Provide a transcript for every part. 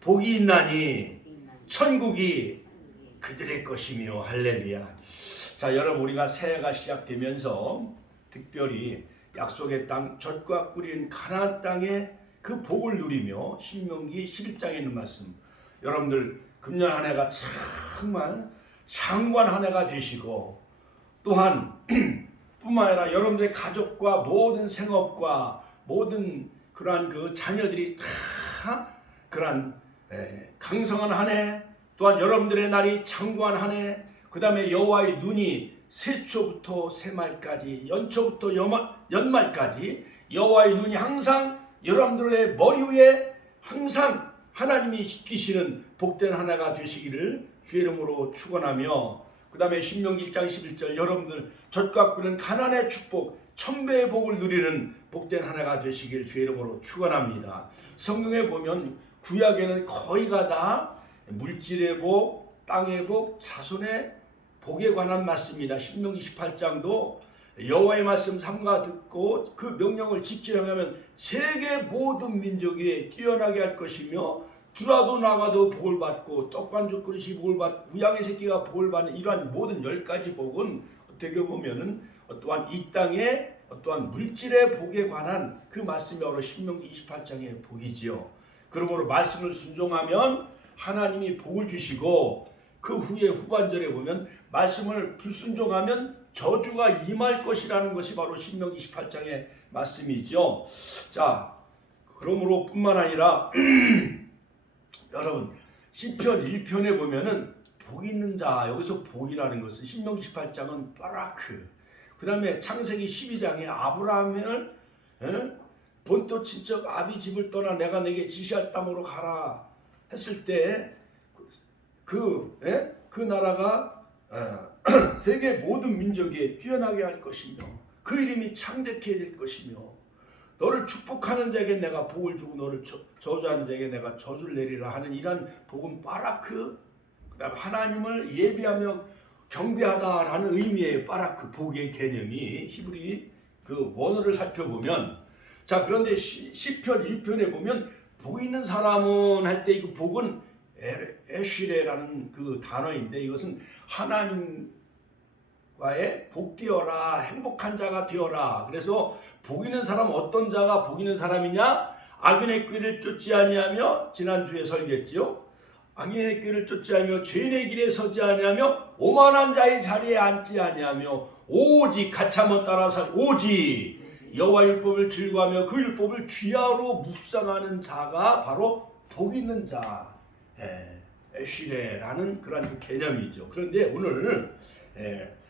복이 있나니 천국이 그들의 것이며. 할렐루야. 자, 여러분, 우리가 새해가 시작되면서 특별히 약속의 땅 젖과 꿀인 가나안 땅의 그 복을 누리며 신명기 11장에 있는 말씀, 여러분들 금년 한 해가 정말 장관 한 해가 되시고, 또한 뿐만 아니라 여러분들의 가족과 모든 생업과 모든 그러한 그 자녀들이 다 그러한 강성한 한 해, 또한 여러분들의 날이 장구한 한 해, 그 다음에 여호와의 눈이 세초부터 새말까지, 연초부터 연말까지 여호와의 눈이 항상 여러분들의 머리 위에 항상 하나님이 지키시는 복된 한 해가 되시기를 주의 이름으로 축원하며, 그 다음에 신명기 1장 11절 여러분들 젖과 꿀은 가나안의 축복, 천배의 복을 누리는 복된 한 해가 되시길 주의 이름으로 축원합니다. 성경에 보면 구약에는 거의가 다 물질의 복, 땅의 복, 자손의 복에 관한 말씀입니다. 신명기 18장도 여호와의 말씀 삼가 듣고 그 명령을 지켜 행하면 세계 모든 민족이 뛰어나게 할 것이며, 들어도 나가도 복을 받고 떡반죽 그릇이 복을 받고 우양의 새끼가 복을 받는 이러한 모든 10가지 복은 어떻게 보면은 또한 이 땅의 또한 물질의 복에 관한 그 말씀이 바로 신명기 28장의 복이지요. 그러므로 말씀을 순종하면 하나님이 복을 주시고, 그 후에 후반절에 보면 말씀을 불순종하면 저주가 임할 것이라는 것이 바로 신명기 28장의 말씀이죠. 자, 그러므로 뿐만 아니라 여러분 시편 1편에 보면은 복 있는 자, 여기서 복이라는 것은 신명기 18장은 바라크, 그 다음에 창세기 12장에 아브라함을 본토 친척 아비 집을 떠나 내가 내게 지시할 땅으로 가라 했을 때 그 나라가 세계 모든 민족에 뛰어나게 할 것이며, 그 이름이 창대케 될 것이며, 너를 축복하는 자에게 내가 복을 주고 너를 저주하는 자에게 내가 저주를 내리라 하는 이런 복은 바라크, 그다음 하나님을 예비하며 경배하다라는 의미의 바라크 복의 개념이 히브리 그 원어를 살펴보면, 자, 그런데 시편 1편에 보면 복 있는 사람은 할 때 이 복은 에쉬레라는 그 단어인데, 이것은 하나님과의 복되어라, 행복한 자가 되어라. 그래서 복 있는 사람은 어떤 자가 복 있는 사람이냐? 악인의 꾀를 쫓지 아니하며, 지난주에 설계했지요. 악인의 꾀를 쫓지 아니하며 죄인의 길에 서지 아니하며 오만한 자의 자리에 앉지 아니하며 오직 가참을 따라서 오직 여호와 율법을 즐거워하며 그 율법을 귀하로 묵상하는 자가 바로 복 있는 자, 에쉬레라는 그런 그 개념이죠. 그런데 오늘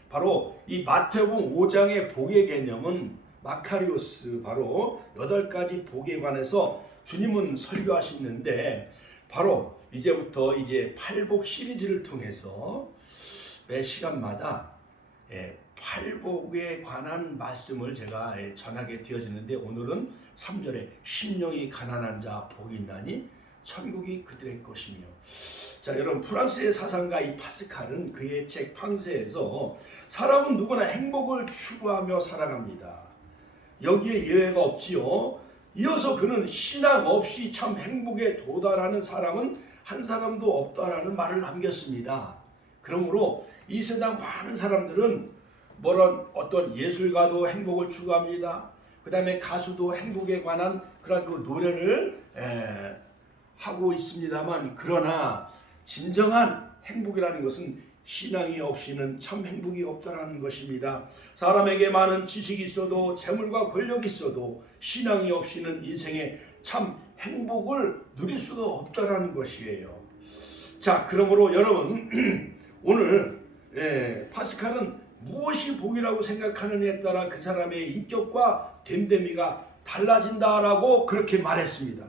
바로 이 마태복음 5장의 복의 개념은 마카리오스 바로 8가지 복에 관해서 주님은 설교하시는데, 바로 이제부터 이제 팔복 시리즈를 통해서 매 시간마다 팔복에 관한 말씀을 제가 전하게 되어지는데, 오늘은 3절에 심령이 가난한 자 복이 있나니 천국이 그들의 것이며. 자, 여러분, 프랑스의 사상가 이 파스칼은 그의 책 팡세에서 사람은 누구나 행복을 추구하며 살아갑니다. 여기에 예외가 없지요. 이어서 그는 신앙 없이 참 행복에 도달하는 사람은 한 사람도 없다라는 말을 남겼습니다. 그러므로 이 세상 많은 사람들은 어떤 예술가도 행복을 추구합니다. 그 다음에 가수도 행복에 관한 그런 그 노래를 하고 있습니다만, 그러나 진정한 행복이라는 것은 신앙이 없이는 참 행복이 없다라는 것입니다. 사람에게 많은 지식이 있어도 재물과 권력이 있어도 신앙이 없이는 인생에 참 행복을 누릴 수가 없다라는 것이에요. 자, 그러므로 여러분 오늘 파스칼은 무엇이 복이라고 생각하느냐에 따라 그 사람의 인격과 됨됨이가 달라진다라고 그렇게 말했습니다.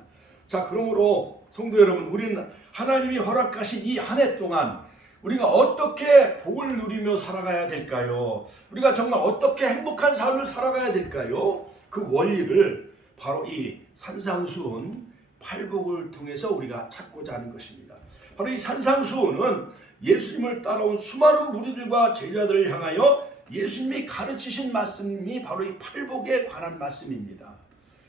자, 그러므로 성도 여러분, 우리는 하나님이 허락하신 이 한 해 동안 우리가 어떻게 복을 누리며 살아가야 될까요? 우리가 정말 어떻게 행복한 삶을 살아가야 될까요? 그 원리를 바로 이 산상수훈 팔복을 통해서 우리가 찾고자 하는 것입니다. 바로 이 산상수훈은 예수님을 따라온 수많은 무리들과 제자들을 향하여 예수님이 가르치신 말씀이 바로 이 팔복에 관한 말씀입니다.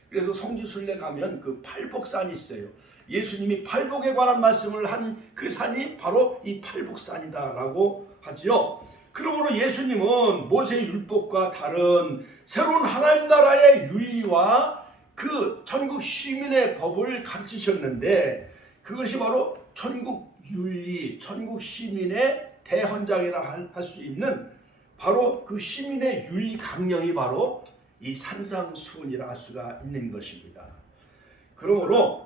그래서 성지순례 가면 그 팔복산이 있어요. 예수님이 팔복에 관한 말씀을 한 그 산이 바로 이 팔복산이다라고 하지요. 그러므로 예수님은 모세의 율법과 다른 새로운 하나님 나라의 윤리와 그 천국 시민의 법을 가르치셨는데, 그것이 바로 천국 윤리, 천국 시민의 대헌장이라 할 수 있는 바로 그 시민의 윤리 강령이 바로 이 산상수훈이라 할 수가 있는 것입니다. 그러므로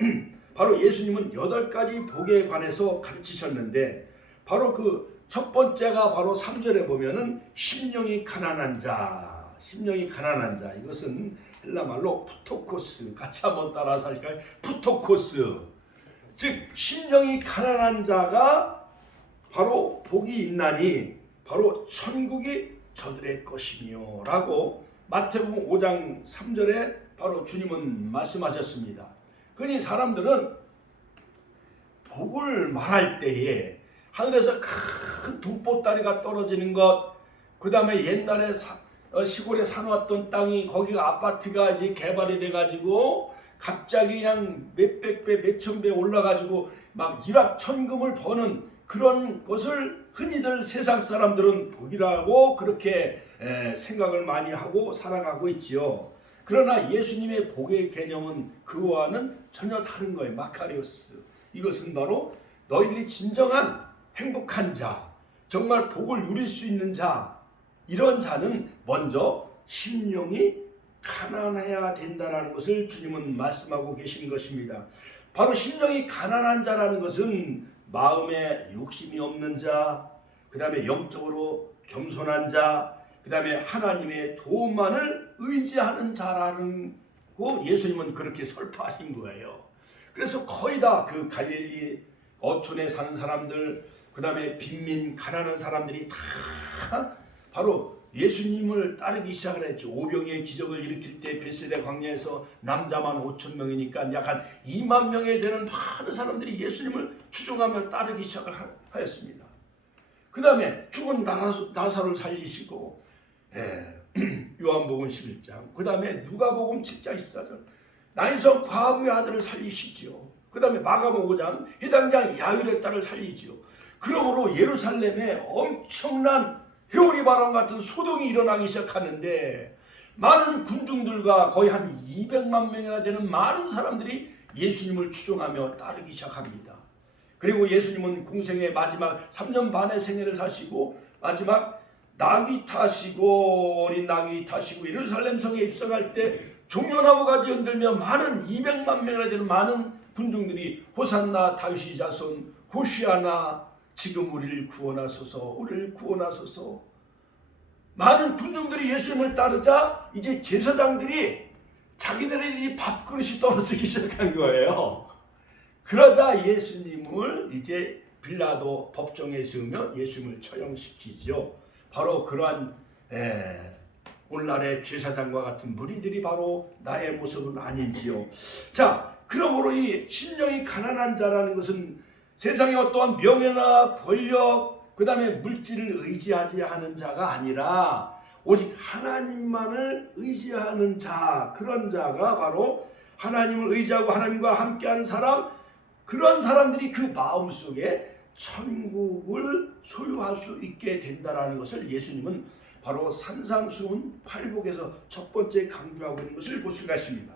바로 예수님은 8가지 복에 관해서 가르치셨는데, 바로 그 첫 번째가 바로 3절에 보면은 심령이 가난한 자, 심령이 가난한 자. 이것은 헬라 말로 푸토코스, 같이 한번 따라서 할까요? 푸토코스. 즉 심령이 가난한 자가 바로 복이 있나니 바로 천국이 저들의 것이며 라고 마태복음 5장 3절에 바로 주님은 말씀하셨습니다. 그러니 사람들은 복을 말할 때에 하늘에서 큰 돈보따리가 떨어지는 것, 그 다음에 옛날에 시골에 사놓았던 땅이 거기가 아파트가 이제 개발이 돼가지고 갑자기 그냥 몇백 배, 몇천 배 올라가지고 막 일확천금을 버는 그런 것을 흔히들 세상 사람들은 복이라고 그렇게 생각을 많이 하고 살아가고 있지요. 그러나 예수님의 복의 개념은 그와는 전혀 다른 거예요. 마카리오스. 이것은 바로 너희들이 진정한 행복한 자, 정말 복을 누릴 수 있는 자, 이런 자는 먼저 심령이 가난해야 된다라는 것을 주님은 말씀하고 계신 것입니다. 바로 심령이 가난한 자라는 것은 마음에 욕심이 없는 자, 그 다음에 영적으로 겸손한 자, 그 다음에 하나님의 도움만을 의지하는 자라는 거 예수님은 그렇게 설파하신 거예요. 그래서 거의 다 그 갈릴리 어촌에 사는 사람들, 그 다음에 빈민 가난한 사람들이 다 바로 예수님을 따르기 시작을 했죠. 오병이의 기적을 일으킬 때 베세다 광야에서 남자만 5천 명이니까 약 한 2만 명에 되는 많은 사람들이 예수님을 추종하며 따르기 시작을 하였습니다. 그 다음에 죽은 나사로를 살리시고, 요한복음 11장, 그 다음에 누가복음 7장 14절 나인성 과부의 아들을 살리시지요. 그 다음에 마가복음 5장 해당장 야율의 딸을 살리지요. 그러므로 예루살렘에 엄청난 회오리 바람 같은 소동이 일어나기 시작하는데, 많은 군중들과 거의 한 200만 명이나 되는 많은 사람들이 예수님을 추종하며 따르기 시작합니다. 그리고 예수님은 공생의 마지막 3년 반의 생애를 사시고 마지막 나귀 타시고 어린 나귀 타시고 예루살렘 성에 입성할 때 종려나무 가지 흔들며 많은 200만 명이나 되는 많은 군중들이 호산나 다윗의 자손 호시아나 지금 우리를 구원하소서, 우리를 구원하소서. 많은 군중들이 예수님을 따르자 이제 제사장들이 자기들의 밥그릇이 떨어지기 시작한 거예요. 그러자 예수님을 이제 빌라도 법정에 세우며 예수님을 처형시키죠. 바로 그러한 오늘날의 제사장과 같은 무리들이 바로 나의 모습은 아닌지요. 자, 그러므로 이 심령이 가난한 자라는 것은 세상의 어떠한 명예나 권력, 그 다음에 물질을 의지하지 않은 자가 아니라 오직 하나님만을 의지하는 자, 그런 자가 바로 하나님을 의지하고 하나님과 함께하는 사람, 그런 사람들이 그 마음속에 천국을 소유할 수 있게 된다는 것을 예수님은 바로 산상수훈 팔복에서 첫 번째 강조하고 있는 것을 볼 수가 있습니다.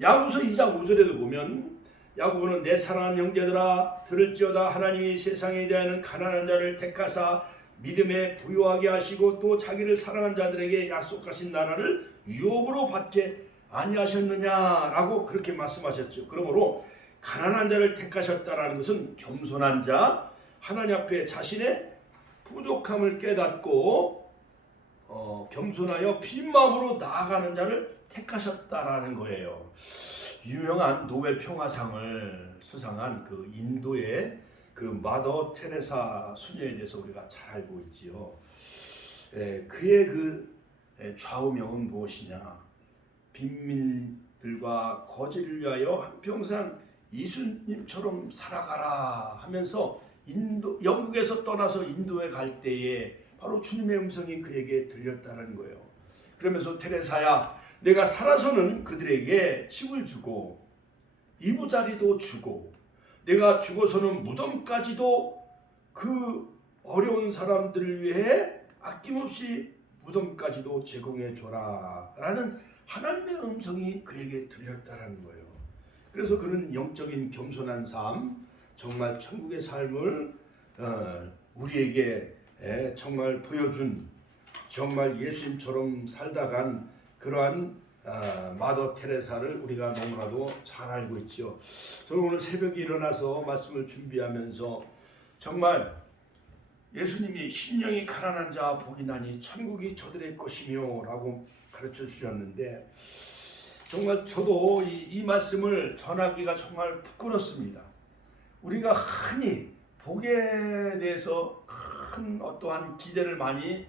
야고보서 2장 5절에도 보면 야고보는 내 사랑하는 형제들아 들을지어다 하나님이 세상에 대하여는 가난한 자를 택하사 믿음에 부요하게 하시고 또 자기를 사랑한 자들에게 약속하신 나라를 유업으로 받게 아니하셨느냐라고 그렇게 말씀하셨죠. 그러므로 가난한 자를 택하셨다라는 것은 겸손한 자, 하나님 앞에 자신의 부족함을 깨닫고 겸손하여 빈 마음으로 나아가는 자를 택하셨다라는 거예요. 유명한 노벨 평화상을 수상한 그 인도의 그 마더 테레사 수녀에 대해서 우리가 잘 알고 있지요. 그의 그 좌우명은 무엇이냐? 빈민들과 거지를 위하여 한평생 예수님처럼 살아가라 하면서 영국에서 떠나서 인도에 갈 때에 바로 주님의 음성이 그에게 들렸다는 거예요. 그러면서 테레사야, 내가 살아서는 그들에게 집을 주고 이부자리도 주고 내가 죽어서는 무덤까지도 그 어려운 사람들을 위해 아낌없이 무덤까지도 제공해 줘라 라는 하나님의 음성이 그에게 들렸다라는 거예요. 그래서 그는 영적인 겸손한 삶, 정말 천국의 삶을 우리에게 정말 보여준, 정말 예수님처럼 살다간 그러한 마더 테레사를 우리가 너무나도 잘 알고 있죠. 저는 오늘 새벽에 일어나서 말씀을 준비하면서 정말 예수님이 심령이 가난한 자 복이 나니 천국이 저들의 것이며 라고 가르쳐 주셨는데, 정말 저도 이 말씀을 전하기가 정말 부끄럽습니다. 우리가 흔히 복에 대해서 큰 어떠한 기대를 많이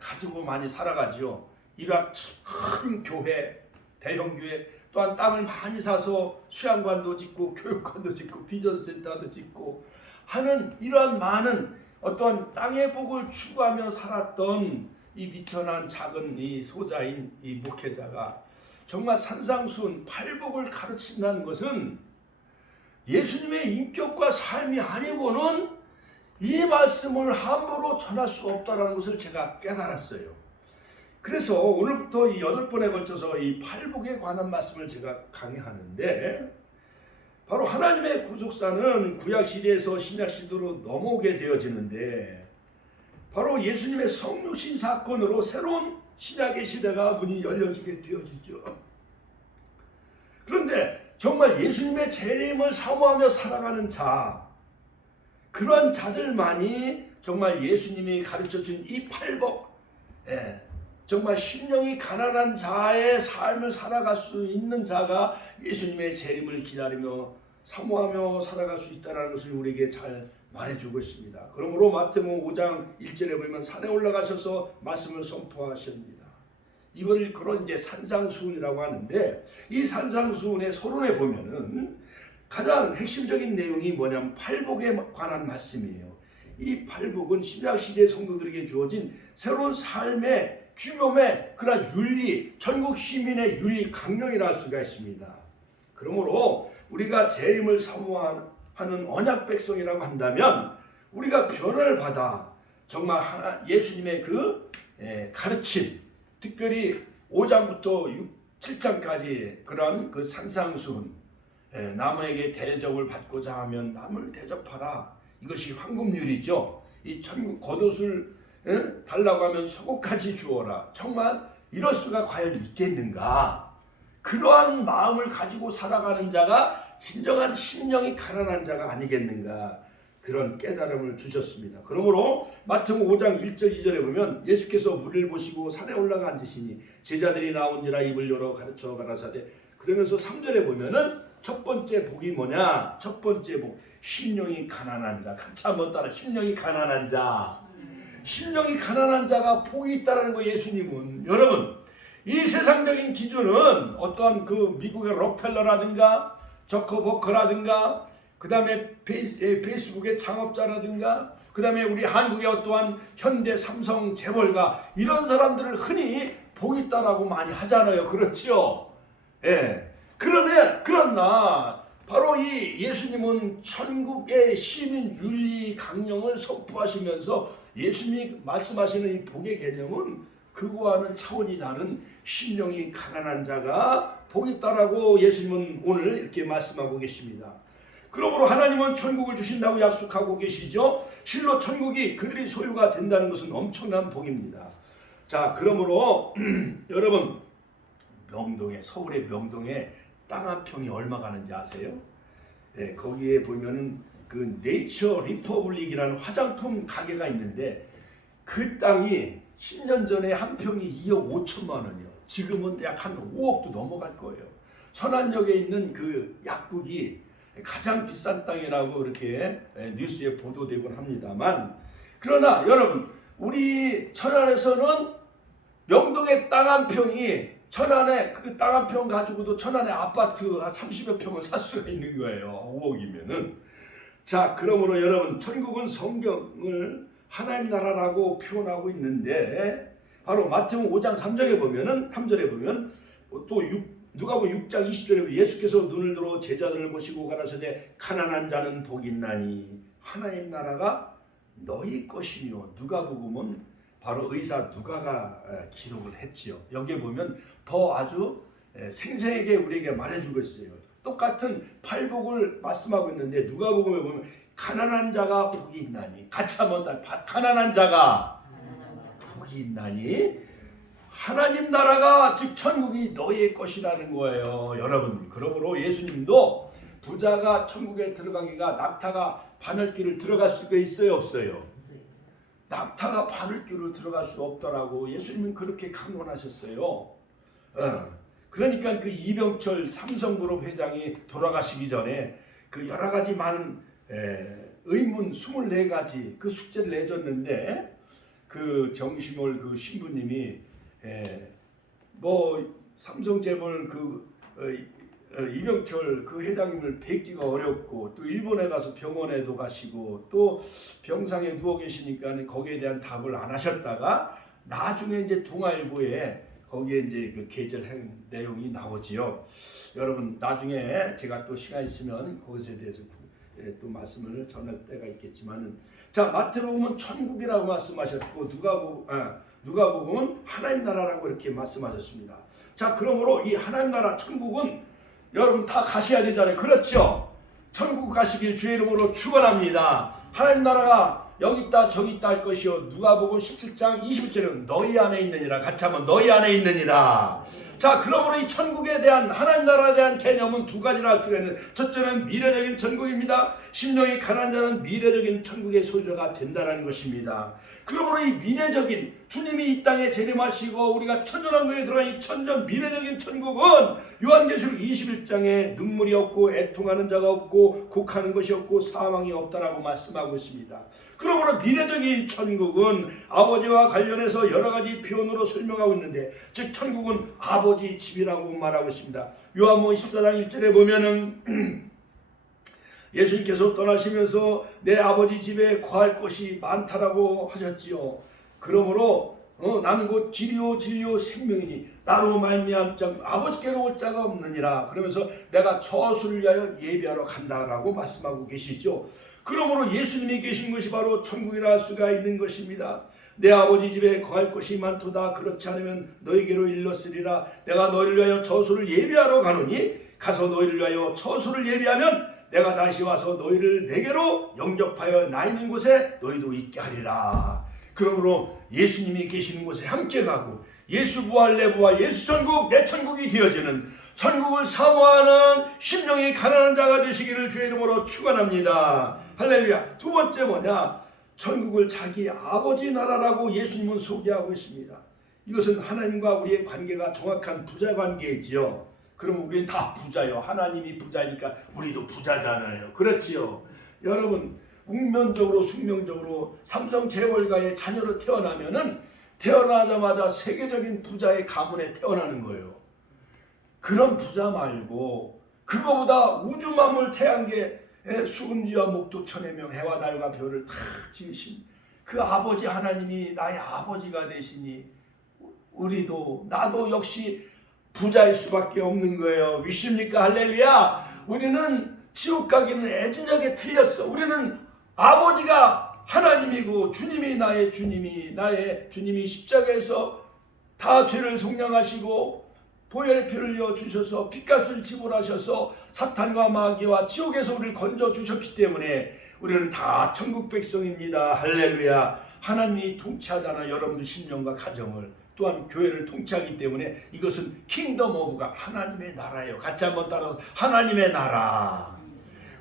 가지고 많이 살아가지요. 이런 큰 교회, 대형 교회, 또한 땅을 많이 사서 수양관도 짓고 교육관도 짓고 비전센터도 짓고 하는 이러한 많은 어떠한 땅의 복을 추구하며 살았던 이 미천한 작은 이 소자인 이 목회자가 정말 산상수훈 팔복을 가르친다는 것은 예수님의 인격과 삶이 아니고는 이 말씀을 함부로 전할 수 없다는 것을 제가 깨달았어요. 그래서 오늘부터 이 8번에 걸쳐서 이 팔복에 관한 말씀을 제가 강의하는데, 바로 하나님의 구속사는 구약시대에서 신약시대로 넘어오게 되어지는데, 바로 예수님의 성육신 사건으로 새로운 신약의 시대가 문이 열려지게 되어지죠. 그런데 정말 예수님의 재림을 사모하며 살아가는 자, 그러한 자들만이 정말 예수님이 가르쳐준 이 팔복, 정말 심령이 가난한 자의 삶을 살아갈 수 있는 자가 예수님의 재림을 기다리며 사모하며 살아갈 수 있다는 것을 우리에게 잘 말해주고 있습니다. 그러므로 마태복음 5장 1절에 보면 산에 올라가셔서 말씀을 선포하십니다. 이걸 그런 이제 산상수훈이라고 하는데, 이 산상수훈의 서론에 보면은 가장 핵심적인 내용이 뭐냐면 팔복에 관한 말씀이에요. 이 팔복은 신약시대 성도들에게 주어진 새로운 삶의 규범의 그런 윤리, 전국 시민의 윤리 강령이라 할 수가 있습니다. 그러므로 우리가 재림을 사모하는 언약 백성이라고 한다면 우리가 변화를 받아 정말 예수님의 그 가르침, 특별히 5장부터 7장까지 그런 그 산상수훈, 남에게 대접을 받고자 하면 남을 대접하라, 이것이 황금률이죠. 이 천국 겉옷을 달라고 하면 속옷까지 주어라. 정말 이럴 수가 과연 있겠는가? 그러한 마음을 가지고 살아가는 자가 진정한 심령이 가난한 자가 아니겠는가, 그런 깨달음을 주셨습니다. 그러므로 마태복음 5장 1절 2절에 보면 예수께서 물을 보시고 산에 올라가 앉으시니 제자들이 나온지라 입을 열어 가르쳐 가라사대, 그러면서 3절에 보면은 첫 번째 복이 뭐냐? 첫 번째 복, 심령이 가난한 자. 같이 한번 따라, 심령이 가난한 자. 심령이 가난한 자가 복이 있다라는 거. 예수님은, 여러분, 이 세상적인 기준은 어떠한 그 미국의 록펠러라든가 저커버커라든가 그 다음에 페이스북의 창업자라든가 그 다음에 우리 한국의 어떠한 현대 삼성 재벌가, 이런 사람들을 흔히 복 있다라고 많이 하잖아요. 그렇죠? 그러나 바로 이 예수님은 천국의 시민 윤리 강령을 선포하시면서 예수님이 말씀하시는 이 복의 개념은 그거와는 차원이 다른 심령이 가난한 자가 복이 있다라고 예수님은 오늘 이렇게 말씀하고 계십니다. 그러므로 하나님은 천국을 주신다고 약속하고 계시죠. 실로 천국이 그들의 소유가 된다는 것은 엄청난 복입니다. 자, 그러므로 여러분, 서울의 명동에 땅 한 평이 얼마 가는지 아세요? 거기에 보면은 그 네이처 리퍼블릭이라는 화장품 가게가 있는데, 그 땅이 10년 전에 한 평이 2억 5천만 원이요. 지금은 약 한 5억도 넘어갈 거예요. 천안역에 있는 그 약국이 가장 비싼 땅이라고 이렇게 뉴스에 보도되곤 합니다만, 그러나 여러분, 우리 천안에서는 명동의 땅 한 평이, 천안에 그 땅 한 평 가지고도 천안에 아파트 한 30여 평을 살 수가 있는 거예요. 5억이면은. 자, 그러므로 여러분, 천국은 성경을 하나님 나라라고 표현하고 있는데, 바로 마태복음 5장 3절에 보면은, 3절에 보면 또 누가복음 6장 20절에 예수께서 눈을 들어 제자들을 보시고 가라사대 가난한 자는 복이 있나니 하나님 나라가 너희 것이며. 누가복음은 바로 의사 누가가 기록을 했지요. 여기에 보면 더 아주 생생하게 우리에게 말해주고 있어요. 똑같은 팔복을 말씀하고 있는데 누가복음에 보면 가난한 자가 복이 있나니, 같이 한번 가난한 자가 복이 있나니 하나님 나라가 즉 천국이 너희의 것이라는 거예요. 여러분, 그러므로 예수님도 부자가 천국에 들어가기가 낙타가 바늘길을 들어갈 수가 있어요, 없어요? 낙타가 바늘길로 들어갈 수 없더라고. 예수님은 그렇게 강론하셨어요. 그러니까 그 이병철 삼성그룹 회장이 돌아가시기 전에 그 여러 가지 많은 의문 24가지 그 숙제를 내줬는데, 그 정시몰 그 신부님이 뭐 삼성재벌 이병철 그 회장님을 뵙기가 어렵고, 또 일본에 가서 병원에도 가시고 또 병상에 누워 계시니까 거기에 대한 답을 안 하셨다가 나중에 이제 동아일보에 거기에 이제 그 계절한 내용이 나오지요. 여러분, 나중에 제가 또 시간 있으면 그것에 대해서 또 말씀을 전할 때가 있겠지만은, 자, 마태복음은 천국이라고 말씀하셨고 누가복음은 하나님 나라라고 이렇게 말씀하셨습니다. 자, 그러므로 이 하나님 나라 천국은 여러분 다 가셔야 되잖아요. 그렇죠? 천국 가시길 주의 이름으로 축원합니다. 하나님 나라가 여기 있다 저기 있다 할 것이요. 누가복음 17장 21절은 너희 안에 있느니라. 같이 한번 너희 안에 있느니라. 자, 그러므로 이 천국에 대한 하나님 나라에 대한 개념은 두 가지라 할 수가 있는, 첫째는 미래적인 천국입니다. 심령이 가난한 자는 미래적인 천국의 소유자가 된다는 것입니다. 그러므로 이 미래적인, 주님이 이 땅에 재림하시고 우리가 천년왕국에 들어간 이 천년 미래적인 천국은 요한계시록 21장에 눈물이 없고 애통하는 자가 없고 곡하는 것이 없고 사망이 없다라고 말씀하고 있습니다. 그러므로 미래적인 천국은 아버지와 관련해서 여러 가지 표현으로 설명하고 있는데, 즉 천국은 아버지 집이라고 말하고 있습니다. 요한복음 14장 1절에 보면은 예수님께서 떠나시면서 내 아버지 집에 거할 곳이 많다라고 하셨지요. 그러므로 나는 곧 길이요 진리요 생명이니 나로 말미암 자 아버지께로 올 자가 없느니라. 그러면서 내가 저수를 위하여 예비하러 간다라고 말씀하고 계시죠. 그러므로 예수님이 계신 것이 바로 천국이라 할 수가 있는 것입니다. 내 아버지 집에 거할 것이 많도다. 그렇지 않으면 너희에게로 일렀으리라. 내가 너희를 위하여 저수를 예비하러 가노니 가서 너희를 위하여 저수를 예비하면 내가 다시 와서 너희를 내게로 영접하여 나 있는 곳에 너희도 있게 하리라. 그러므로 예수님이 계시는 곳에 함께 가고 예수 부활 내 부활 예수 천국 내 천국이 되어지는 천국을 사모하는 심령이 가난한 자가 되시기를 주의 이름으로 축원합니다. 할렐루야. 두 번째 뭐냐? 천국을 자기 아버지 나라라고 예수님은 소개하고 있습니다. 이것은 하나님과 우리의 관계가 정확한 부자 관계이지요. 그러면 우리는 다 부자요. 하나님이 부자니까 우리도 부자잖아요. 그렇지요. 여러분, 운명적으로 숙명적으로 삼성재벌가의 자녀로 태어나면은 태어나자마자 세계적인 부자의 가문에 태어나는 거예요. 그런 부자 말고 그거보다 우주 만물 태양계 수금지와 목도 천의 명 해와 달과 별을 다 지으신 그 아버지 하나님이 나의 아버지가 되시니 우리도 나도 역시 부자일 수밖에 없는 거예요. 믿습니까? 할렐루야. 우리는 지옥 가기는 애진하게 틀렸어. 우리는 아버지가 하나님이고 주님이 나의 주님이 십자가에서 다 죄를 속량하시고 보혈의 피를 흘려 주셔서 핏값을 지불하셔서 사탄과 마귀와 지옥에서 우리를 건져 주셨기 때문에 우리는 다 천국 백성입니다. 할렐루야. 하나님이 통치하잖아. 여러분들 심령과 가정을, 또한 교회를 통치하기 때문에 이것은 킹덤 오브가 하나님의 나라예요. 같이 한번 따라서 하나님의 나라.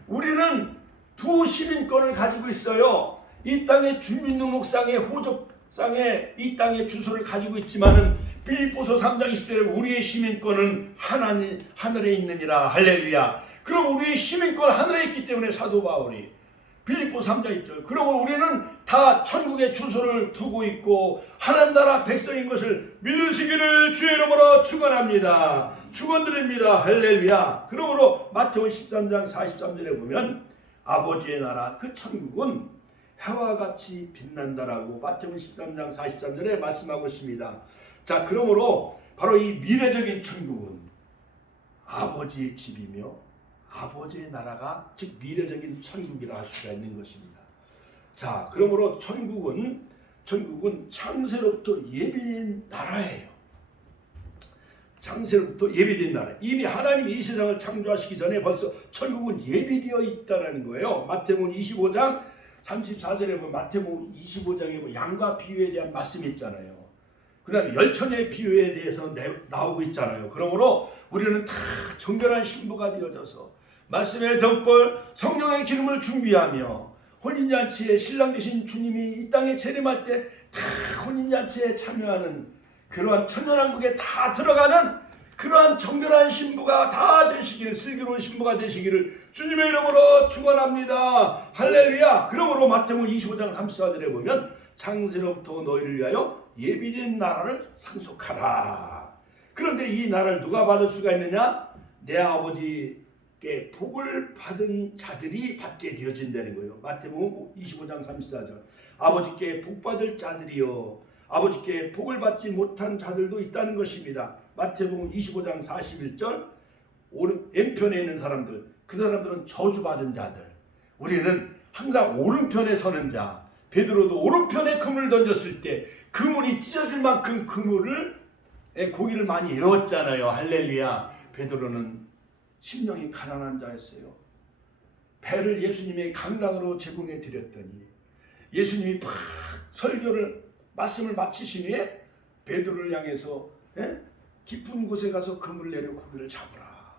우리는 두 시민권을 가지고 있어요. 이 땅의 주민등록상의 호적상에 이 땅의 주소를 가지고 있지만은 빌립보서 3장 20절에 우리의 시민권은 하늘에 있느니라. 할렐루야. 그럼 우리의 시민권 하늘에 있기 때문에 사도 바울이 빌립보 3장 1절. 그러면 우리는 다 천국의 주소를 두고 있고 하나님 나라 백성인 것을 믿으시기를 주의 이름으로 축원합니다. 축원드립니다. 할렐루야. 그러므로 마태복음 13장 43절에 보면 아버지의 나라 그 천국은 해와 같이 빛난다라고 마태복음 13장 43절에 말씀하고 있습니다. 자, 그러므로 바로 이 미래적인 천국은 아버지의 집이며 아버지의 나라가 즉 미래적인 천국이라 할 수가 있는 것입니다. 자, 그러므로 천국은 창세로부터 예비된 나라예요. 창세로부터 예비된 나라. 이미 하나님이 이 세상을 창조하시기 전에 벌써 천국은 예비되어 있다는 거예요. 마태복음 25장 34절에 보면 마태복음 25장에 보면 양과 비유에 대한 말씀이 있잖아요. 그 다음에 열처녀의 비유에 대해서 나오고 있잖아요. 그러므로 우리는 다 정결한 신부가 되어져서 말씀의 덕벌 성령의 기름을 준비하며 혼인잔치에 신랑 되신 주님이 이 땅에 재림할 때 다 혼인잔치에 참여하는 그러한 천년왕국에 다 들어가는 그러한 정결한 신부가 다 되시기를, 슬기로운 신부가 되시기를 주님의 이름으로 축원합니다. 할렐루야. 그러므로 마태복음 25장 34절에 보면 창세로부터 너희를 위하여 예비된 나라를 상속하라. 그런데 이 나라를 누가 받을 수가 있느냐? 내 아버지께 복을 받은 자들이 받게 되어진다는 거예요. 마태복음 25장 34절. 아버지께 복 받을 자들이요 아버지께 복을 받지 못한 자들도 있다는 것입니다. 마태복음 25장 41절. 왼편에 있는 사람들, 그 사람들은 저주받은 자들. 우리는 항상 오른편에 서는 자. 베드로도 오른편에 그물을 던졌을 때 그물이 찢어질 만큼 고기를 많이 잃었잖아요. 할렐루야. 베드로는 심령이 가난한 자였어요. 배를 예수님의 강당으로 제공해 드렸더니 예수님이 막 말씀을 마치신 후에 베드로를 향해서 깊은 곳에 가서 그물 내려 고기를 잡으라.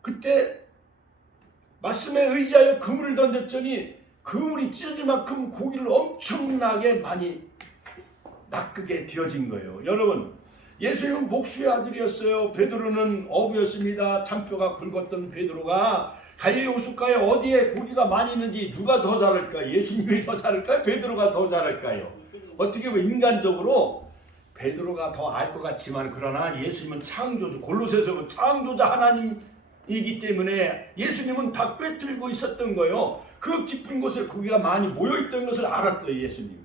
그때 말씀에 의지하여 그물을 던졌더니 그물이 찢어질 만큼 고기를 엄청나게 많이 낚게 되어진 거예요. 여러분, 예수님은 목수의 아들이었어요. 베드로는 어부였습니다. 참뼈가 굵었던 베드로가 갈릴리 호숫가에 어디에 고기가 많이 있는지 누가 더 잘할까요? 예수님이 더 잘할까요? 베드로가 더 잘할까요? 어떻게 보면 인간적으로 베드로가 더 알 것 같지만 그러나 예수님은 창조주, 골로새서 보면 창조자 하나님이기 때문에 예수님은 다 꿰뚫고 있었던 거예요. 그 깊은 곳에 고기가 많이 모여있던 것을 알았더니 예수님.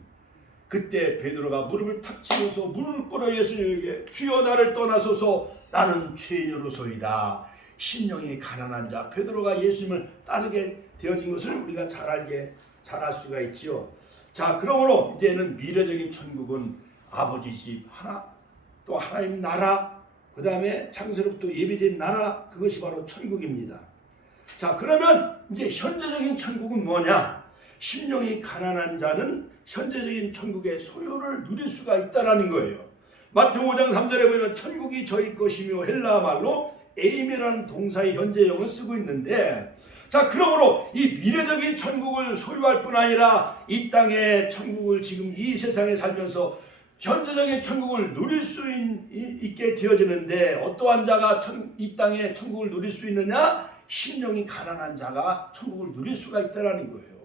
그때 베드로가 무릎을 탁 치면서 무릎을 꿇어 예수님에게 주여 나를 떠나소서 나는 죄인으로소이다. 심령이 가난한 자 베드로가 예수님을 따르게 되어진 것을 우리가 잘 알 수가 있지요. 자, 그러므로 이제는 미래적인 천국은 아버지 집 하나, 또 하나님 나라, 그 다음에 창세로부터 예비된 나라, 그것이 바로 천국입니다. 자, 그러면 이제 현재적인 천국은 뭐냐? 심령이 가난한 자는 현재적인 천국의 소유를 누릴 수가 있다라는 거예요. 마태복음 5장 3절에 보면 천국이 저희 것이며 헬라 말로 에임이라는 동사의 현재형을 쓰고 있는데, 자, 그러므로 이 미래적인 천국을 소유할 뿐 아니라 이 땅의 천국을 지금 이 세상에 살면서 현재적인 천국을 누릴 수 있게 되어지는데 어떠한 자가 이 땅의 천국을 누릴 수 있느냐? 심령이 가난한 자가 천국을 누릴 수가 있다는 거예요.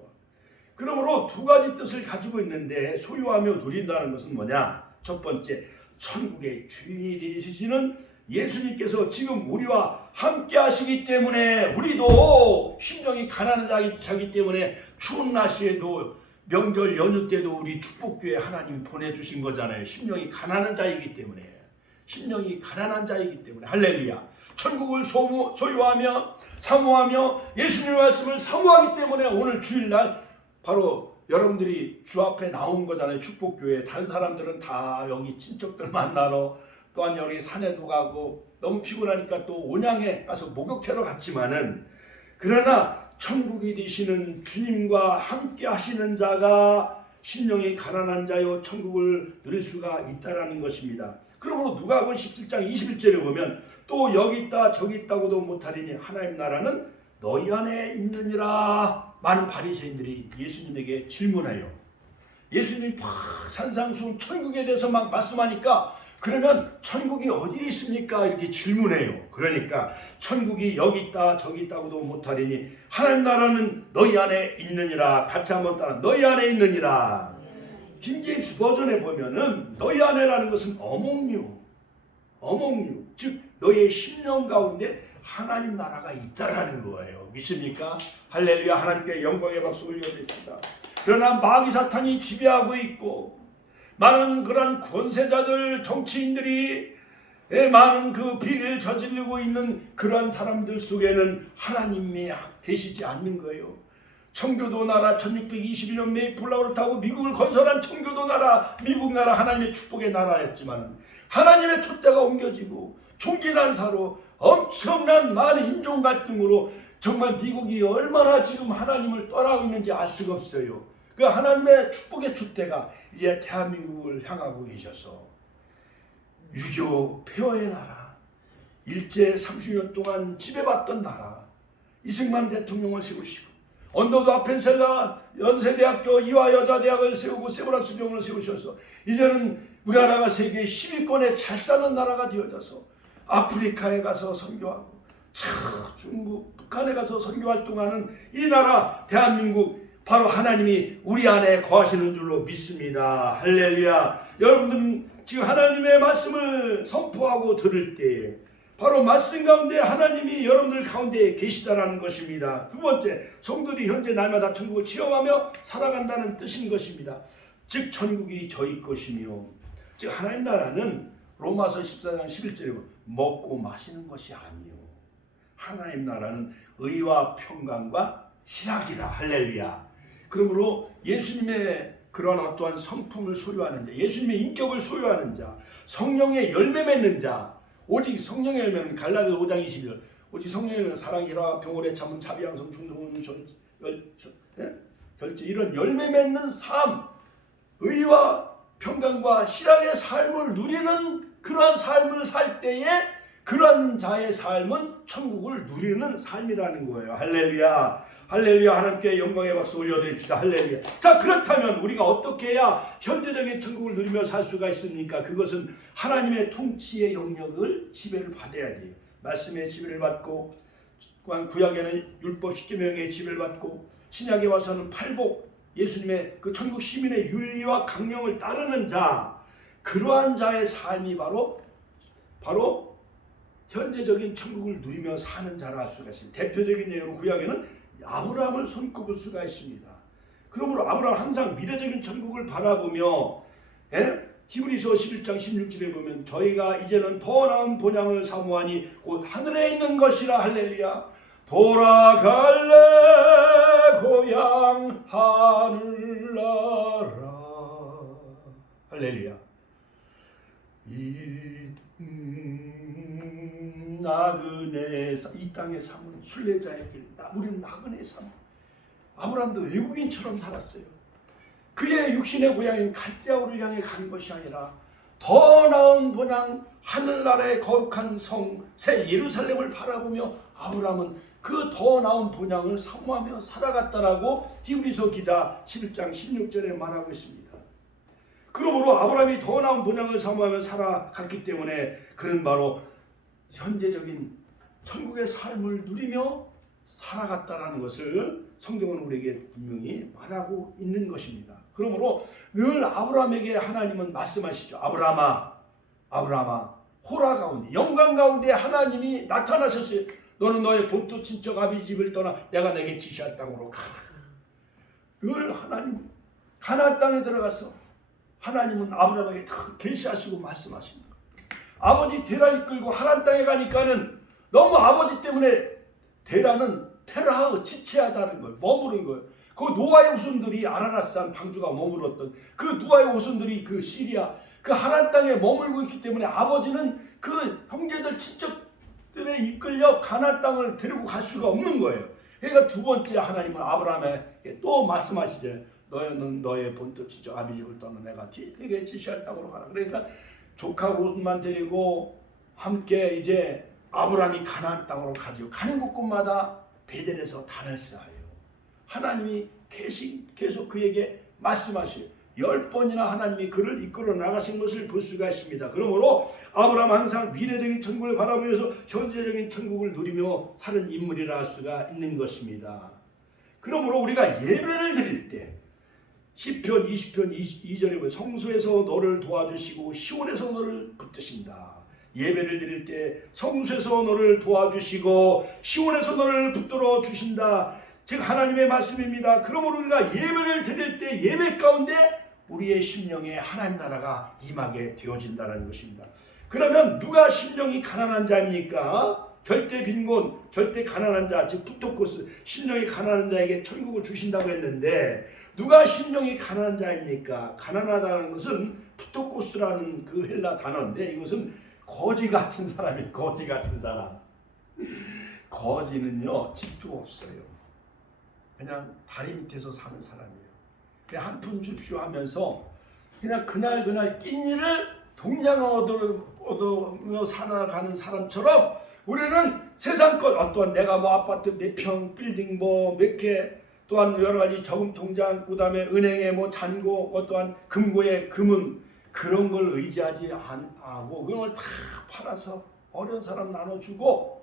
그러므로 두 가지 뜻을 가지고 있는데 소유하며 누린다는 것은 뭐냐? 첫 번째, 천국의 주인이 되시는 예수님께서 지금 우리와 함께 하시기 때문에 우리도 심령이 가난한 자이기 때문에 추운 날씨에도 명절 연휴 때도 우리 축복교회 하나님 보내주신 거잖아요. 심령이 가난한 자이기 때문에. 심령이 가난한 자이기 때문에. 할렐루야. 천국을 소유하며 사모하며 예수님의 말씀을 사모하기 때문에 오늘 주일날 바로 여러분들이 주 앞에 나온 거잖아요. 축복교회. 다른 사람들은 다 여기 친척들 만나러 또한 여기 산에도 가고 너무 피곤하니까 또 온양에 가서 목욕하러 갔지만은 그러나 천국이 되시는 주님과 함께 하시는 자가 심령이 가난한 자요 천국을 누릴 수가 있다라는 것입니다. 그러므로 누가복음 17장 21절에 보면 또 여기 있다 저기 있다고도 못하리니 하나님 나라는 너희 안에 있느니라. 많은 바리새인들이 예수님에게 질문해요. 예수님이 막 산상수훈 천국에 대해서 막 말씀하니까 그러면 천국이 어디에 있습니까? 이렇게 질문해요. 그러니까 천국이 여기 있다 저기 있다고도 못하리니 하나님 나라는 너희 안에 있느니라. 같이 한번 따라 너희 안에 있느니라. 킹제임스 버전에 보면은 너희 안에라는 것은 어몽유 즉 너의 심령 가운데 하나님 나라가 있다라는 거예요. 믿습니까? 할렐루야. 하나님께 영광의 박수 올려드립니다. 그러나 마귀 사탄이 지배하고 있고 많은 그런 권세자들 정치인들이 많은 그 비리를 저지르고 있는 그러한 사람들 속에는 하나님이 계시지 않는 거예요. 청교도 나라 1621년 메이플라워를 타고 미국을 건설한 청교도 나라, 미국 나라 하나님의 축복의 나라였지만 하나님의 촛대가 옮겨지고 총기 난사로 엄청난 많은 인종 갈등으로 정말 미국이 얼마나 지금 하나님을 떠나고 있는지 알 수가 없어요. 그 하나님의 축복의 촛대가 이제 대한민국을 향하고 계셔서 6.25 폐허의 나라, 일제 30년 동안 지배받던 나라, 이승만 대통령을 세우시고 언더도 아펜셀라 연세대학교 이화여자대학을 세우고 세브란스 병원을 세우셔서 이제는 우리나라가 세계 10위권에 잘 사는 나라가 되어져서 아프리카에 가서 선교하고 중국, 북한에 가서 선교 활동하는 이 나라 대한민국, 바로 하나님이 우리 안에 거하시는 줄로 믿습니다. 할렐루야. 여러분들은 지금 하나님의 말씀을 선포하고 들을 때에 바로 말씀 가운데 하나님이 여러분들 가운데 계시다라는 것입니다. 두 번째, 성도들이 현재 날마다 천국을 체험하며 살아간다는 뜻인 것입니다. 즉 천국이 저희 것이며, 즉 하나님 나라는 로마서 14장 11절에 먹고 마시는 것이 아니요, 하나님 나라는 의와 평강과 희락이라. 할렐루야. 그러므로 예수님의 그러한 어떠한 성품을 소유하는 자, 예수님의 인격을 소유하는 자, 성령의 열매 맺는 자, 오직 성령의 열매는 갈라디아서 5장 21절, 오직 성령의 열매는 사랑, 희락, 병오래, 참음, 자비, 양성, 충성, 결제, 이런 열매 맺는 삶, 의와 평강과 희락의 삶을 누리는 그러한 삶을 살 때에 그러한 자의 삶은 천국을 누리는 삶이라는 거예요. 할렐루야. 할렐루야. 하나님께 영광의 박수 올려드립시다. 할렐루야. 자, 그렇다면 우리가 어떻게 해야 현재적인 천국을 누리며 살 수가 있습니까? 그것은 하나님의 통치의 영역을 지배를 받아야 돼요. 말씀의 지배를 받고, 또한 구약에는 율법 10계명의 지배를 받고, 신약에 와서는 팔복, 예수님의 그 천국 시민의 윤리와 강령을 따르는 자, 그러한 자의 삶이 바로 현재적인 천국을 누리며 사는 자라 할 수가 있습니다. 대표적인 예로 구약에는 아브라함을 손꼽을 수가 있습니다. 그러므로 아브라함은 항상 미래적인 천국을 바라보며, 히브리서 11장 16절에 보면 저희가 이제는 더 나은 본향을 사모하니 곧 하늘에 있는 것이라. 할렐루야. 돌아갈래 고향 하늘나라. 할렐루야. 나그네, 이 땅의 삶은 순례자의 길, 우리는 나그네 삶. 아브라함도 외국인처럼 살았어요. 그의 육신의 고향인 갈대아우를 향해 간 것이 아니라 더 나은 본향 하늘나라의 거룩한 성 새 예루살렘을 바라보며 아브라함은 그 더 나은 본향을 사모하며 살아갔다라고 히브리서 기자 11장 16절에 말하고 있습니다. 그러므로 아브라함이 더 나은 본향을 사모하며 살아갔기 때문에 그는 바로 현재적인 천국의 삶을 누리며 살아갔다라는 것을 성경은 우리에게 분명히 말하고 있는 것입니다. 그러므로 늘 아브라함에게 하나님은 말씀하시죠. 아브라함아, 아브라함아, 호라 가운데, 영광 가운데 하나님이 나타나셨어요. 너는 너의 본토 친척 아비 집을 떠나 내가 내게 지시할 땅으로 가라. 늘 하나님 가나안 땅에 들어가서 하나님은 아브라함에게 다 계시하시고 말씀하십니다. 아버지 데라를 이끌고 하란 땅에 가니까는 너무 아버지 때문에 데라는 테라하고 지체하다는 거예요. 머무른 거예요. 그 노아의 후손들이 아라랏산 방주가 머물었던 그 노아의 후손들이 그 시리아 그 하란 땅에 머물고 있기 때문에 아버지는 그 형제들 친척들에 이끌려 가나안 땅을 데리고 갈 수가 없는 거예요. 그러니까 두 번째 하나님은 아브라함에게 또 말씀하시죠. 너는 너의 본토 친척 아비 집을 떠나 내가 네게 지시할 땅으로 가라. 그러니까 조카 롯만 데리고 함께 이제 아브라함이 가나안 땅으로 가죠. 가는 곳곳마다 베델에서 단을 쌓아요. 하나님이 계속 그에게 말씀하셔요. 10번이나 하나님이 그를 이끌어 나가신 것을 볼 수가 있습니다. 그러므로 아브라함은 항상 미래적인 천국을 바라보면서 현재적인 천국을 누리며 사는 인물이라 할 수가 있는 것입니다. 그러므로 우리가 예배를 드릴 때 시편 20편 22절에 보면 성소에서 너를 도와주시고 시온에서 너를 붙드신다. 예배를 드릴 때 성소에서 너를 도와주시고 시온에서 너를 붙들어 주신다. 즉 하나님의 말씀입니다. 그러므로 우리가 예배를 드릴 때 예배 가운데 우리의 심령에 하나님 나라가 임하게 되어진다는 것입니다. 그러면 누가 심령이 가난한 자입니까? 절대 빈곤, 절대 가난한 자, 즉 푸토코스, 심령이 가난한 자에게 천국을 주신다고 했는데 누가 심령이 가난한 자입니까? 가난하다는 것은 푸토코스라는 그 헬라 단어인데 이것은 거지 같은 사람이 거지 같은 사람. 거지는요 집도 없어요. 그냥 다리 밑에서 사는 사람이에요. 그냥 한 푼 줍쇼 하면서 그냥 그날 끼니를 동량 얻으며 살아가는 사람처럼 우리는 세상 것 어떠한 내가 뭐 아파트 몇 평 빌딩 뭐 몇 개 또한 여러 가지 저금 통장 그다음에 은행에 뭐 잔고 어떠한 금고에 금은 그런 걸 의지하지 않고 그런 걸 다 팔아서 어려운 사람 나눠주고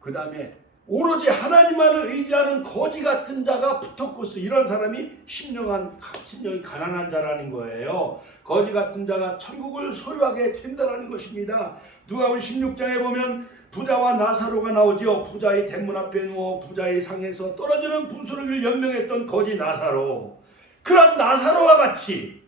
그다음에 오로지 하나님만을 의지하는 거지 같은 자가 푸토코스 이런 사람이 심령이 가난한 자라는 거예요. 거지 같은 자가 천국을 소유하게 된다는 것입니다. 누가복음 16장에 보면 부자와 나사로가 나오죠. 부자의 대문 앞에 누워 부자의 상에서 떨어지는 부스러기를 연명했던 거지 나사로. 그런 나사로와 같이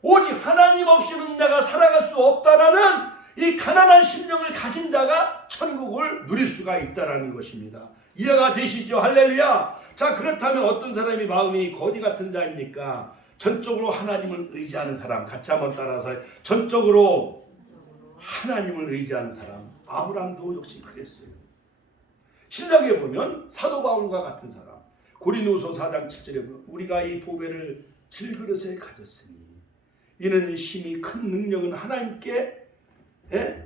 오직 하나님 없이는 내가 살아갈 수 없다라는 이 가난한 심령을 가진 자가 천국을 누릴 수가 있다라는 것입니다. 이해가 되시죠? 할렐루야. 자, 그렇다면 어떤 사람이 마음이 거지 같은 자입니까? 전적으로 하나님을 의지하는 사람. 같이 한번 따라서 전적으로 하나님을 의지하는 사람. 아브람도 역시 그랬어요. 신약에 보면 사도 바울과 같은 사람. 고린도서 4장 7절에 보면 우리가 이 보배를 질그릇에 가졌으니 이는 심히 큰 능력은 하나님께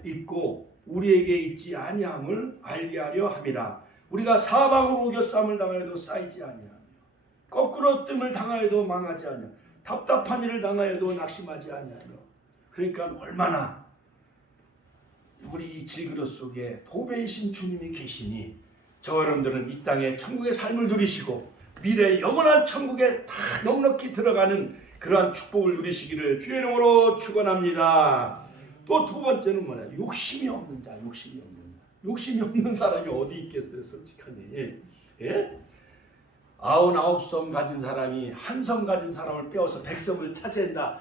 있고 우리에게 있지 아니함을 알게 하려 함이라. 우리가 사방으로 우겨쌈을 당하여도 쌓이지 아니하며 거꾸로 뜸을 당하여도 망하지 아니하며 답답한 일을 당하여도 낙심하지 아니하며. 그러니까 얼마나 우리 이 질그릇 속에 보배이신 주님이 계시니 저 여러분들은 이 땅에 천국의 삶을 누리시고 미래의 영원한 천국에 다 넉넉히 들어가는 그러한 축복을 누리시기를 주의 이름으로 축원합니다. 또 두 번째는 뭐냐? 욕심이 없는 자, 욕심이 없는 자. 욕심이 없는 사람이 어디 있겠어요, 솔직하니? 예? 99섬 가진 사람이 한 섬 가진 사람을 빼어서 100섬을 차지한다,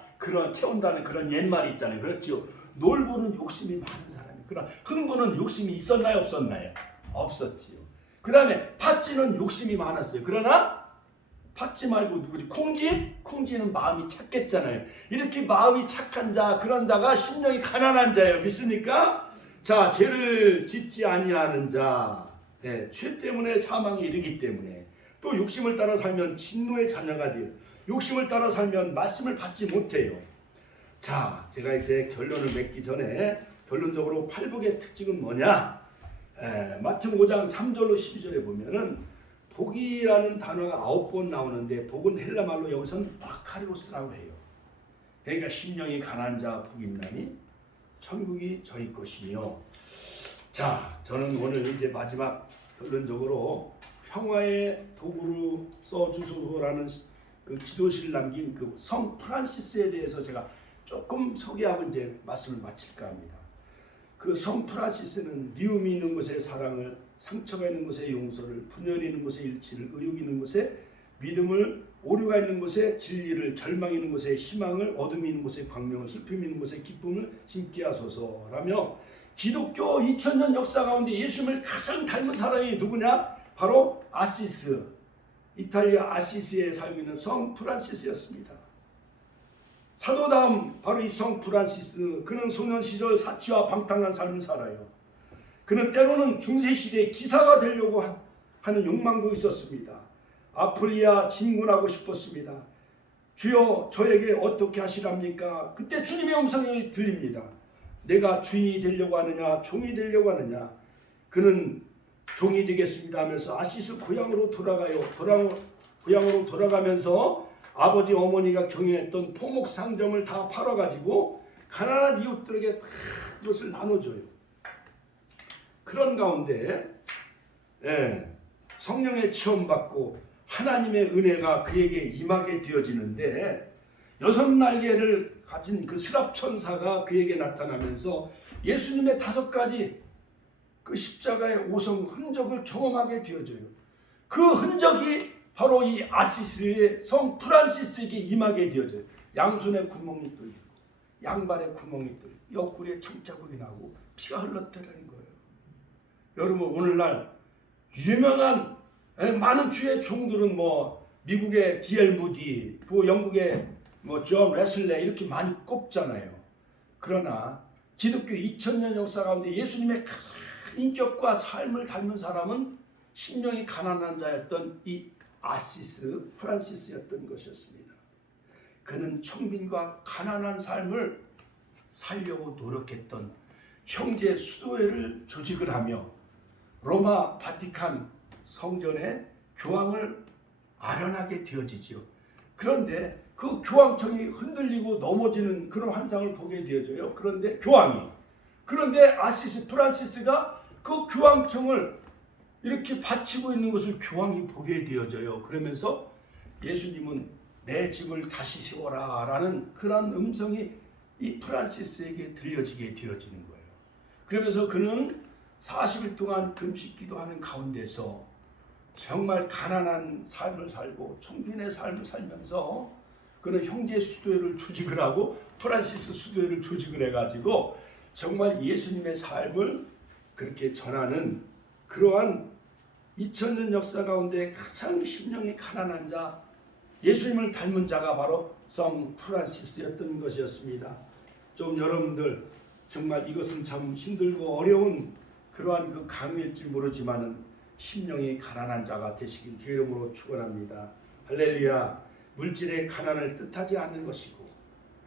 채운다는 그런 옛말이 있잖아요. 그렇죠? 놀부는 욕심이 많은 사람이. 그러나 흥부는 욕심이 있었나요, 없었나요? 없었지요. 그 다음에 팥쥐는 욕심이 많았어요. 그러나 팥쥐 말고 누구지? 콩쥐는 마음이 착했잖아요. 이렇게 마음이 착한 자, 그런 자가 심령이 가난한 자예요. 믿습니까? 자, 죄를 짓지 아니하는 자, 죄 때문에 사망에 이르기 때문에 또 욕심을 따라 살면 진노의 자녀가 돼요. 욕심을 따라 살면 말씀을 받지 못해요. 자, 제가 이제 결론을 맺기 전에 결론적으로 팔복의 특징은 뭐냐? 마태복음 5장 3절로 12절에 보면은 복이라는 단어가 9번 나오는데 복은 헬라말로 여기서는 마카리오스라고 해요. 그러니까 심령이 가난한 자 복이 있나니 천국이 저희 것이며. 자, 저는 오늘 이제 마지막 결론적으로 평화의 도구로 써주소서라는 그 기도시를 남긴 그 성 프란시스에 대해서 제가 조금 소개하고 이제 말씀을 마칠까 합니다. 그 성 프란시스는 미움이 있는 곳에 사랑을, 상처가 있는 곳에 용서를, 분열이 있는 곳에 일치를, 의욕이 있는 곳에 믿음을, 오류가 있는 곳에 진리를, 절망이 있는 곳에 희망을, 어둠이 있는 곳에 광명을, 슬픔이 있는 곳에 기쁨을 심게 하소서라며 기독교 2000년 역사 가운데 예수님을 가장 닮은 사람이 누구냐? 바로 아시스, 이탈리아 아시스에 살고 있는 성 프란시스였습니다. 사도다음 바로 이 성 프란시스, 그는 소년 시절 사치와 방탕한 삶을 살아요. 그는 때로는 중세시대의 기사가 되려고 하는 욕망도 있었습니다. 아플리아 진군하고 싶었습니다. 주여 저에게 어떻게 하시랍니까? 그때 주님의 음성이 들립니다. 내가 주인이 되려고 하느냐 종이 되려고 하느냐. 그는 종이 되겠습니다 하면서 아시스 고향으로 돌아가요. 고향으로 돌아가면서 아버지 어머니가 경영했던 포목 상점을 다 팔아가지고 가난한 이웃들에게 다 그것을 나눠줘요. 그런 가운데 성령의 체험받고 하나님의 은혜가 그에게 임하게 되어지는데 6날개를 가진 그 스랍천사가 그에게 나타나면서 예수님의 5가지 그 십자가의 오성 흔적을 경험하게 되어져요. 그 흔적이 바로 이 아시스의 성 프란시스에게 임하게 되어져요. 양손에 구멍이 뚫리고 양발에 구멍이 뚫려 옆구리에 창자국이 나고 피가 흘렀다는 거예요. 여러분 오늘날 유명한 많은 주의 종들은 뭐 미국의 D.L. 무디, 영국의 존 레슬레 이렇게 많이 꼽잖아요. 그러나 기독교 2000년 역사 가운데 예수님의 큰 인격과 삶을 닮은 사람은 심령이 가난한 자였던 이 아시스 프란시스였던 것이었습니다. 그는 청빈과 가난한 삶을 살려고 노력했던 형제 수도회를 조직을 하며 로마 바티칸 성전에 교황을 아련하게 되어지죠. 그런데 그 교황청이 흔들리고 넘어지는 그런 환상을 보게 되어져요. 그런데 아시스 프란시스가 그 교황청을 이렇게 바치고 있는 것을 교황이 보게 되어져요. 그러면서 예수님은 내 집을 다시 세워라 라는 그런 음성이 이 프란시스에게 들려지게 되어지는 거예요. 그러면서 그는 40일 동안 금식 기도하는 가운데서 정말 가난한 삶을 살고 청빈의 삶을 살면서 그는 형제 수도회를 조직을 하고 프란시스 수도회를 조직을 해가지고 정말 예수님의 삶을 그렇게 전하는 그러한 2000년 역사 가운데 가장 심령이 가난한 자, 예수님을 닮은 자가 바로 성 프란시스였던 것이었습니다. 좀 여러분들 정말 이것은 참 힘들고 어려운 그러한 그 강의일지 모르지만은 심령이 가난한 자가 되시길 주의 이름으로 축원합니다. 할렐루야. 물질의 가난을 뜻하지 않는 것이고,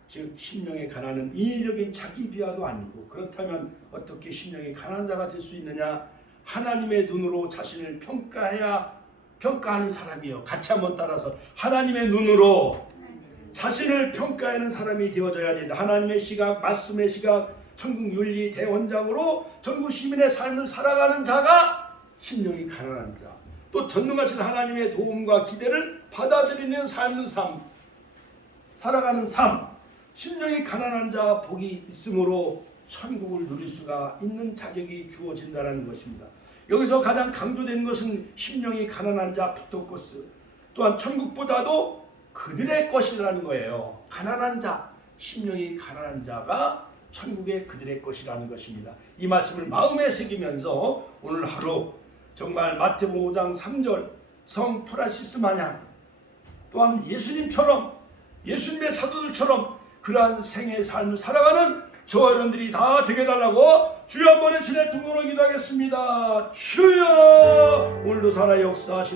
즉 심령의 가난은 인위적인 자기 비하도 아니고, 그렇다면 어떻게 심령이 가난한 자가 될 수 있느냐? 하나님의 눈으로 자신을 평가하는 사람이요. 같이 한번 따라서 하나님의 눈으로 자신을 평가하는 사람이 되어져야 된다. 하나님의 시각, 말씀의 시각, 천국 윤리 대원장으로 전국 시민의 삶을 살아가는 자가 심령이 가난한 자, 또 전능하신 하나님의 도움과 기대를 받아들이는 살아가는 삶, 심령이 가난한 자 복이 있으므로 천국을 누릴 수가 있는 자격이 주어진다는 것입니다. 여기서 가장 강조된 것은 심령이 가난한 자 푸토코스, 또한 천국보다도 그들의 것이라는 거예요. 가난한 자, 심령이 가난한 자가 천국의 그들의 것이라는 것입니다. 이 말씀을 마음에 새기면서 오늘 하루 정말 마태복음 5장 3절 성 프란시스 마냥 또한 예수님처럼 예수님의 사도들처럼 그러한 생의 삶을 살아가는 저와 여러분들이 다 되게 달라고 주여 한번 친의 통로로 기도하겠습니다. 주여 오늘도 살아 역사하신